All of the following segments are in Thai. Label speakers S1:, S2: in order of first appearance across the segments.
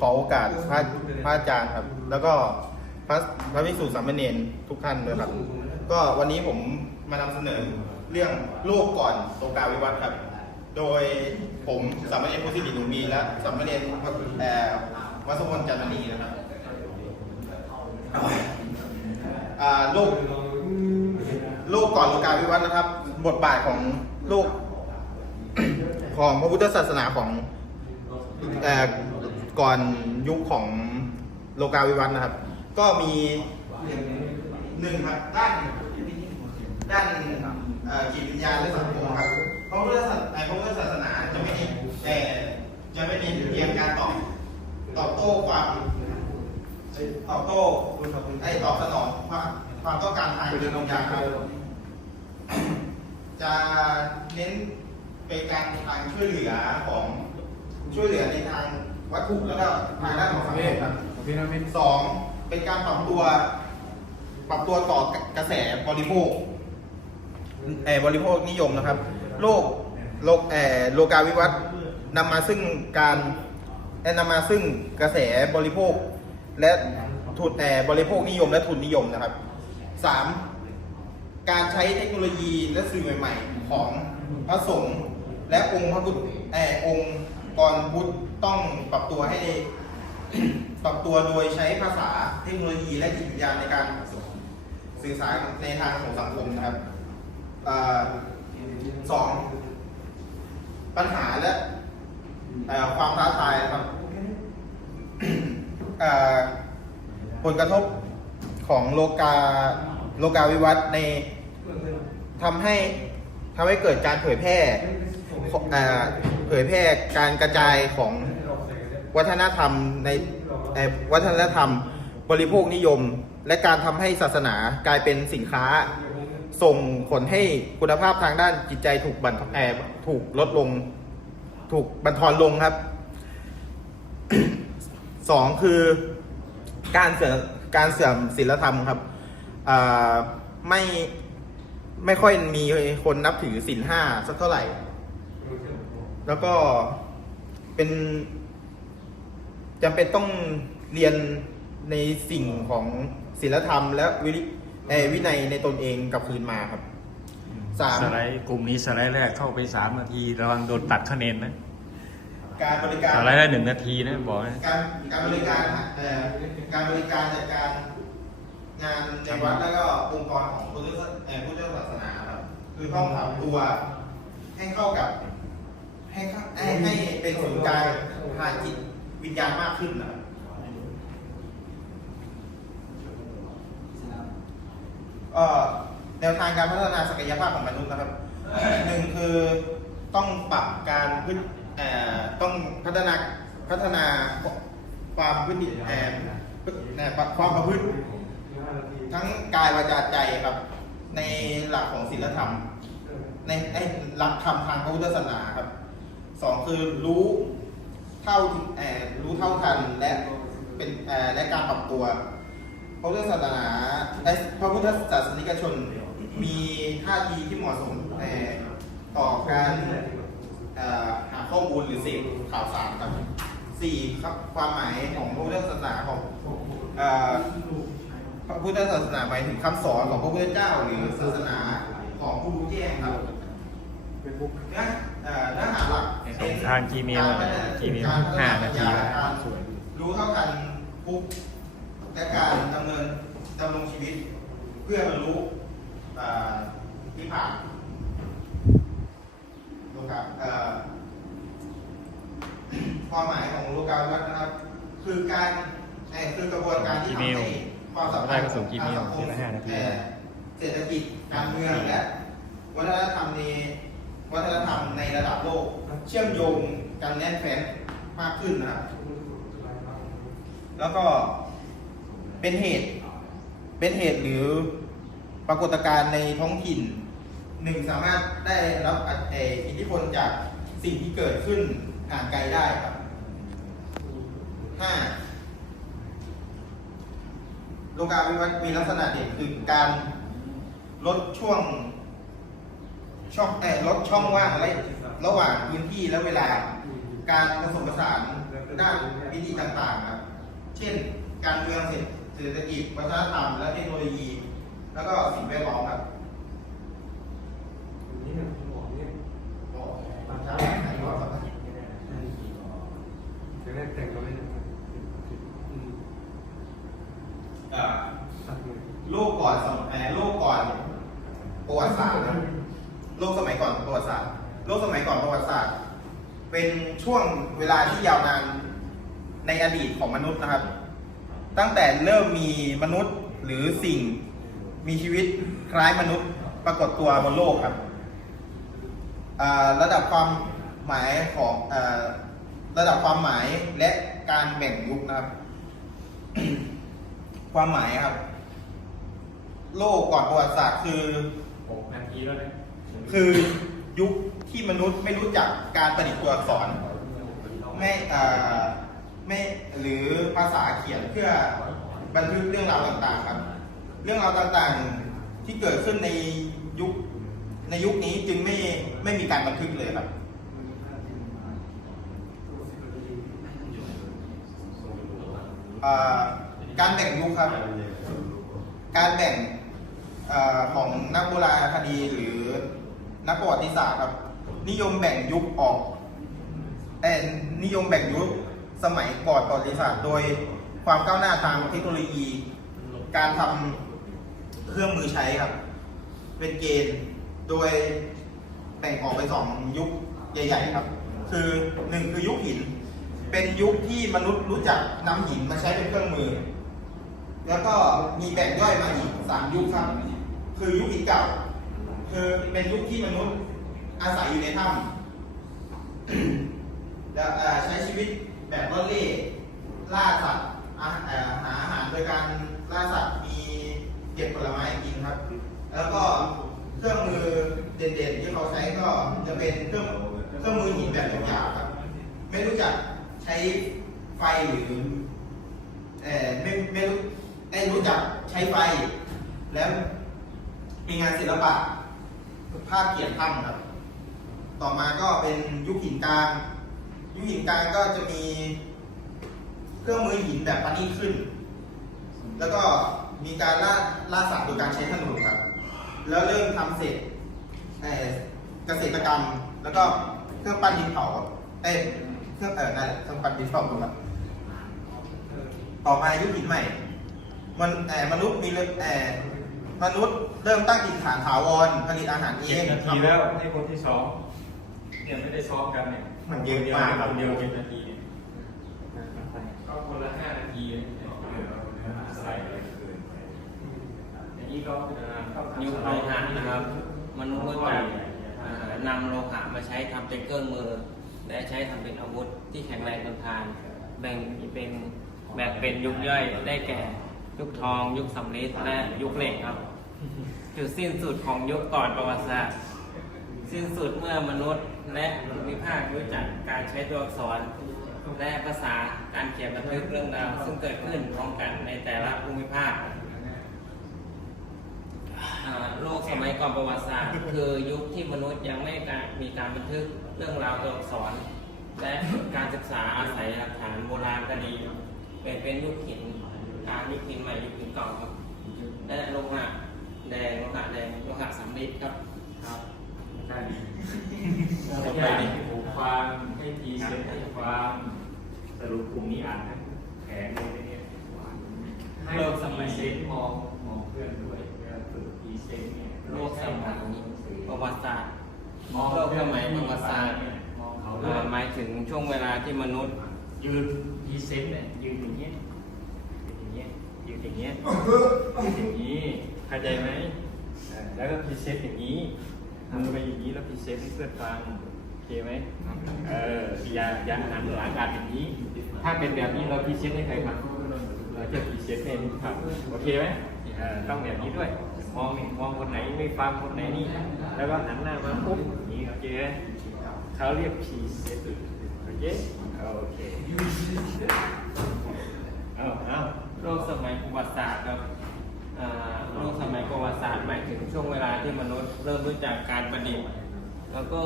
S1: ขอโอกาสพระพระอาจารย์ครับ แล้วก็พระพระภิกษุสามเณรทุกท่านด้วยครับ ก็วันนี้ผมมานำเสนอเรื่องโลกก่อนโลกาวิวัฒน์ครับ โดยผมสามเณรพุทธิดิหนุมีและสามเณรเอ่อวัสพลจันทนีนะครับโลกโลกก่อนโลกาวิวัฒน์นะครับ บทบาทของโลกของพระพุทธศาสนาของเอ่อ ก่อนยุคของโลกาวิวัฒน์นะครับ ก็มีหนึ่งครับด้านด้านเอ่อจิตวิญญาณและสังคมครับเพราะพุทธศาสนาพระพุทธศาสนาจะไม่เน้นแต่จะไม่เน้นเพียงการตอบตอบโต้ความตอบโต้ไอ้ตอบสนองความความต้องการทางจิตวิญญาณครับจะเน้นเป็นการทางช่วยเหลือของช่วยเหลือในทาง วัตถุแล้วก็ทางด้านของสังคมครับสองเป็นการปรับตัว ปรับตัวต่อกระแสบริโภคเออบริโภคนิยมนะครับ โลกโลกเอโลกาวิวัฒน์นำมาซึ่งการเอ่อนำมาซึ่งกระแสบริโภค และทุนแอบริโภคนิยม และทุนนิยมนะครับสามการใช้เทคโนโลยีและสื่อใหม่ ๆ ของพระสงฆ์และองค์พระพุทธเออองค์กรพุทธ ต้องปรับตัวให้ปรับตัวโดยใช้ภาษาเทคโนโลยีและจิตวิญญาณในการสื่อสารในทางของสังคมนะครับอสองปัญหาและความท้าทายครับผลกระทบของโลกาโลกาวิวัฒน์ในทำให้ทำให้เกิดการเผยแพร่เผยแพร่การกระจายของ วัฒนธรรมในวัฒนธรรม บริโภคนิยม และการทำให้ศาสนากลายเป็นสินค้า ส่งผลให้คุณภาพทางด้านจิตใจถูกบันเอ่อถูกลดลง ถูกบันทอนลงครับสองคือการเสื่อมการเสื่อมศีลธรรมครับไม่ไม่ค่อยมีคนนับถือศีลห้าสักเท่าไหร่ แล้วก็เป็น จำเป็นต้องเรียนในสิ่งของศีลธรรม และวิริเอ่อวินัยในตนเองกลับคืนมาครับสาม
S2: สไลด์กลุ่มนี้สไลด์แรกเข้าไปสามนาทีระวังโดนตัดคะแนนนะ
S1: การบริการ
S2: สไลด์แรกหนึ่งนาทีนะบอกนะ
S1: การการบริการเอ่อการบริการจัดการงานในวัดแล้วก็องค์กรของพุทธศาสเอ่อพุทธศาสนาครับ คือต้องปรับตัวให้เข้ากับ ให้เข้าให้ให้เป็นศูนย์กลางทางจิต วิญญาณมากขึ้นนะครับก็แนวทางการพัฒนาศักยภาพของมนุษย์นะครับหนึ่งคือต้องปรับการพื้นเอ่อต้องพัฒนาพัฒนาความพื้นที่เอ่อเอ่อปรับความประพฤติทั้งกายวาจาใจครับในหลักของศีลธรรมในในหลักธรรมทางพระพุทธศาสนาครับสองคือรู้ เท่าถึงเอ่อรู้เท่าทันและเป็นเอ่อและการปรับตัวพระพุทธศาสนาเอ้ยพระพุทธศาสนิกชนมีท่าทีที่เหมาะสมเอ่อต่อการเอ่อหาข้อมูลหรือเสพข่าวสารครับสี่ครับความหมายของพระพุทธศาสนาของเอ่อพระพุทธศาสนาหมายถึงคำสอนของพระพุทธเจ้าหรือศาสนาของผู้รู้แจ้งครับเนื้อเอ่อเนื้อหาหลัก
S2: ส่ง ทาง Gmail
S1: กรพัฒ
S2: Gmail
S1: การพัฒ
S2: ห้านาที
S1: การรู้เท่าทันทุกข์และการดำเนินดำรงชีวิต เพื่อบรรลุเอ่อนิพพานโลกาเอ่อความหมายของโลกาวัฒน์นะครับ คือการเอ่อคือกระบวนการที่ทำให้ความสัมพันธ์
S2: ได้ก็ส่ง Gmail
S1: ทางสังคม
S2: ทีละห้านาที
S1: เอ่อเศรษฐกิจการเมืองและวัฒนธรรมใน วัฒนธรรมในระดับโลก เชื่อมโยงกันแน่นแฟ้นมากขึ้นนะครับ แล้วก็เป็นเหตุ เป็นเหตุหรือปรากฏการณ์ในท้องถิ่นหนึ่งสามารถได้รับอัตเออิทธิพลจากสิ่งที่เกิดขึ้นห่างไกลได้ครับห้าโลกาวิวัฒน์มีลักษณะเด่นคือการลดช่วง ช่องเอ่อลดช่องว่างอะไระหว่างพื้นที่และเวลา การผสมผสานด้านวิธีต่างๆครับ เช่น การเมืองเศรษฐกิจวัฒนธรรมและเทคโนโลยี แล้วก็สิ่งแวดล้อมครับ
S3: นี่เนี่ยหมอเนี่ย
S1: ภาษาไทยว่าภาษา
S3: จะได้แต่งก็ไม่ได้อืม
S1: เอ่อ
S3: ตัดเลย
S1: โลกก่อนสมเอ่อโลกก่อนประวัติศาสตร์ครับโลกสมัยก่อนประวัติศาสตร์ โลกสมั ยก่อนประวัติศาสตร์ เป็นช่วงเวลาที่ยาวนานในอดีตของมนุษย์นะครับ ตั้งแต่เริ่มมีมนุษย์หรือสิ่งมีชีวิตคล้ายมนุษย์ปรากฏตัวบนโลกครับอ่าระดับความหมายของอ่าระดับความหมายและการแบ่งยุคนะครับ ความหมายครับ โลกก่อนประวัติศาสตร์คือ
S3: หกนาทีแล้วเนี่ย
S1: คือยุค ที่มนุษย์ไม่รู้จักการประดิษฐ์ตัวอักษรไม่ไม่หรือภาษาเขียนเพื่อบันทึกเรื่องราวต่างๆครับ เรื่องราวต่างๆที่เกิดขึ้นในยุคในยุคนี้จึงไม่ไม่มีการบันทึกเลยครับการแบ่งยุคครับ การแบ่งอของนักโบราณคดีหรือนักประวัติศาสตร์ครับ นิยมแบ่งยุคออกแต่นิยมแบ่งยุคสมัยก่อนประวัติศาสตร์โดยความก้าวหน้าทางเทคโนโลยี การทำเครื่องมือใช้ครับ เป็นเกณฑ์โดยแบ่งออกไปสองยุคใหญ่ ๆ ครับ คือหนึ่งคือยุคหิน เป็นยุคที่มนุษย์รู้จักนำหินมาใช้เป็นเครื่องมือ แล้วก็มีแบ่งย่อยมาอีกสามยุคครับ คือยุคหินเก่า คือเป็นยุคที่มนุษย์ อาศัยอยู่ในถ้ำแล้วใช้ชีวิตแบบล่อนเล่ล่าสัตว์หาอาหารโดยการล่าสัตว์มีเก็บผลไม้กินครับ แล้วก็เครื่องมือเด่นๆ ที่เขาใช้ก็จะเป็นเครื่องเครื่องมือหินแบบหยาบครับ ไม่รู้จักใช้ไฟหรือเอ่ไม่ไม่รู้ได้รู้จักใช้ไฟ แล้วมีงานศิลปะภาพเขียนถ้ำครับ ต่อมาก็เป็นยุคหินกลาง ยุคหินกลางก็จะมีเครื่องมือหินแบบประณีตขึ้น แล้วก็มีการล่าล่าสัตว์โดยการใช้ธนูครับ แล้วเริ่มทำเสร็จเอ่อเกษตรกรรม แล้วก็เครื่องปั้นดินเผาเอ้เครื่องเออนั่นแหละเครื่องปั้นดินเผาครับต่อมายุคหินใหม่ มันแออมนุษย์มีเริ่มแออมนุษย์เริ่มตั้งถิ่นฐานถาวรผลิตอาหารเอง
S2: นาทีแล้วให้คนที่สอง เนี่ยไม่ได้ซ้อมกันเนี่ย
S1: มันเยอะมากครับ
S2: คนเดียวเจ็ดนาทีเนี่ยก็คนละห้านาทีเนี่ยใส่อะไรเกินไปอย่างนี้ก็เอ่อก็ทำ
S4: ยุค
S2: ส
S4: โล
S2: ไลด์
S4: หะนะครับมนุษย์ก็จะเอ่อนำโลหะมาใช้ทำเป็นเครื่องมือ และใช้ทำเป็นอาวุธที่แข็งแรงทนทาน แบ่งเป็นแบ่งเป็นยุคย่อยได้แก่ ยุคทอง ยุคสำริดและยุคเหล็กครับ จุดสิ้นสุดของยุคก่อนประวัติศาสตร์ สิ้นสุดเมื่อมนุษย์ และภูมิภาครู้จักการใช้ตัวอักษร และภาษาการเขียนบันทึกเรื่องราวซึ่งเกิดขึ้นพร้อมกันในแต่ละภูมิภาคโลกสมัยก่อนประวัติศาสตร์ คือยุคที่มนุษย์ยังไม่มีการบันทึกเรื่องราวตัวอักษร และการศึกษาอาศัยหลักฐานโบราณคดีเป็นเป็นยุคหินการยุคหินใหม่ยุคหินเก่าครับและโลหะแดงโลหะแดงโลหะสำริดครับ
S2: ครับได้ ต่อไปนี่ให้ผมฟังให้ทีเซ็ตให้ฟังสรุปกลุ่มนี้อ่านทั้งแผงเลยนะเนี่ยให้ทีเซ็ตมองมองเพื่อนด้วยเวลาฝึกทีเซ็ตเนี่ย
S4: โลกสมัยประวัติศาสตร์
S2: มอง
S4: โลกสมัยประวัติศาสตร์
S2: เนี่ยมองเขาด้ว
S4: อ่ายหมายถึงช่วงเวลาที่มนุษย์
S2: ยืนพรีเซนต์เนี่ยยืนอย่างเงี้ยยืนอย่างเงี้ยยืนอย่างเงี้ยยืนอย่างนี้เข้าใจไหมเออแล้วก็พรีเซนต์อย่างนี้ มือไปอย่างนี้แล้วพรีเซนต์ให้เพื่อนฟังโอเคไหมเอออย่าอย่าหันหลังการอย่างนี้ ถ้าเป็นแบบนี้เราพรีเซนต์ให้ใครฟังเราจะพรีเซนต์ให้ฟังโอเคไหมเออต้องแบบนี้ด้วยมองนี่มองคนไหนไม่ฟังคนไหนนี่ แล้วก็หันหน้ามาปุ๊บนี้โอเคไหมเขาเรียกพรีเซนต์โอเคโอเค
S4: ริ่มรู้จักการประดิษฐ์ แล้วก็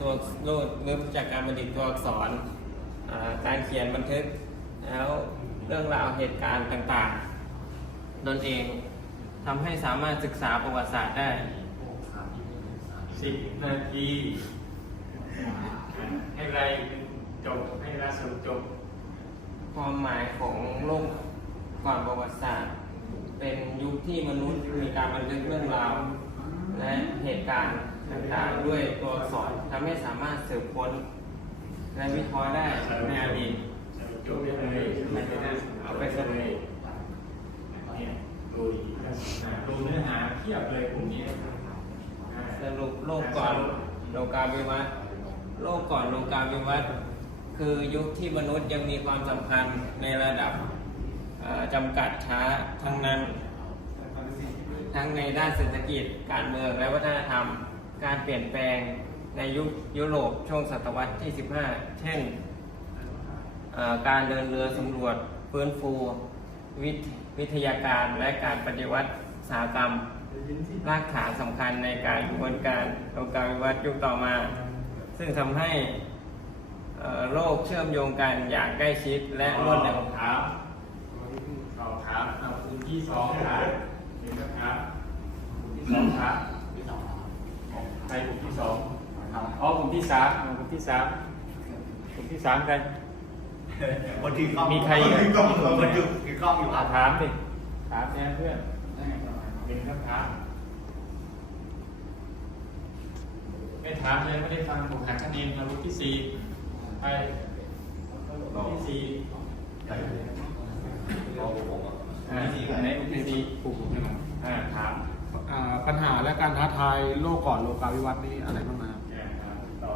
S4: ตัวโลกเริ่มรู้จักการประดิษฐ์ตัวอักษรเอ่อการเขียนบันทึก แล้วเรื่องราวเหตุการณ์ต่างๆตนเองทำให้สามารถศึกษาประวัติศาสตร์ได้
S2: สิบนาที ให้ไรจบ ให้ราสรุปจบ
S4: ความหมายของโลกก่อนประวัติศาสตร์ เป็นยุคที่มนุษย์มีการบันทึกเรื่องราว และเหตุการณ์ต่างๆด้วยตัวอักษรทำให้สามารถสืบค้น และวิเคราะห์ได้ในอดีต
S2: สรุปจบได้เลยเอาไปสรุปเนี่ยดูเนื้อหาเทียบเลยกลุ่มนี้
S4: สรุปโลกก่อนโลกาวิวัตน์โลกก่อนโลกาวิวัตน์คือยุคที่มนุษย์ยังมีความสำคัญในระดับจำกัดช้าทั้งนั้น ทั้งในด้านเศรษฐกิจ การเมืองและวัฒนธรรม การเปลี่ยนแปลงในยุคยุโรปช่วงศตวรรษที่ 15 เช่นเอ่อการเดินเรือสำรวจฟื้นฟูวิทวิทยาการและการปฏิวัติสาหกรรม รากฐานสำคัญในการกระบวนการโลกาภิวัตน์ยุคต่อมา ซึ่งทำให้โลกเชื่อมโยงกันอย่างใกล้ชิดและรวดเร็ว
S2: ถามสอบถามเอากลุ่มที่สองถามหนึ่งคำถามกลุ่มที่ สองถามใครกลุ่มที่สองอ๋อกลุ่มที่สามกลุ่มที่สามกลุ่มที่สามกัน
S1: บนถือกล้อง
S2: มีใครอีก
S1: ถือกล้องบนถือกล้องอยู่
S2: อะถามดิถามแทนเพื่อนหนึ่งคำถามไม่ถามเลยไม่ได้ฟังผมหักคะแนนมารุ่นที่สี่ไปรุ่นที่สี่อ่าไหนรุ่นที่สี่ผูกผมให้มันอ่าถาม
S3: ปัญหาและการท้าทายโลกก่อนโลกาวิวัฒน์นี่อะไรบ้างนะครับ
S2: อ่าถามต่อ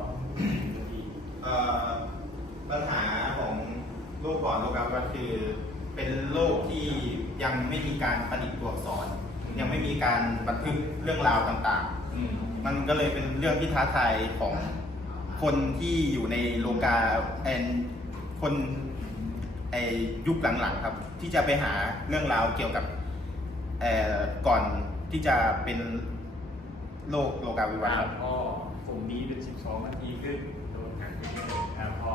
S2: ที
S1: เอ่อปัญหาของโลกก่อนโลกาวิวัตน์คือเป็นโลกที่ยังไม่มีการประดิษฐ์ตัวอักษร ยังไม่มีการบันทึกเรื่องราวต่าง
S2: อืม
S1: ๆมันก็เลยเป็นเรื่องที่ท้าทายของคนที่อยู่ในโลกาแอนคนไอยุคหลังๆครับ ที่จะไปหาเรื่องราวเกี่ยวกับเอ่อก่อน ที่จะเป็นโลกโลกาวิวัตน์ครับ
S2: พอผมนี้เป็นสิบสองนาทีขึ้นโดนหักไปเลยอ่าพอ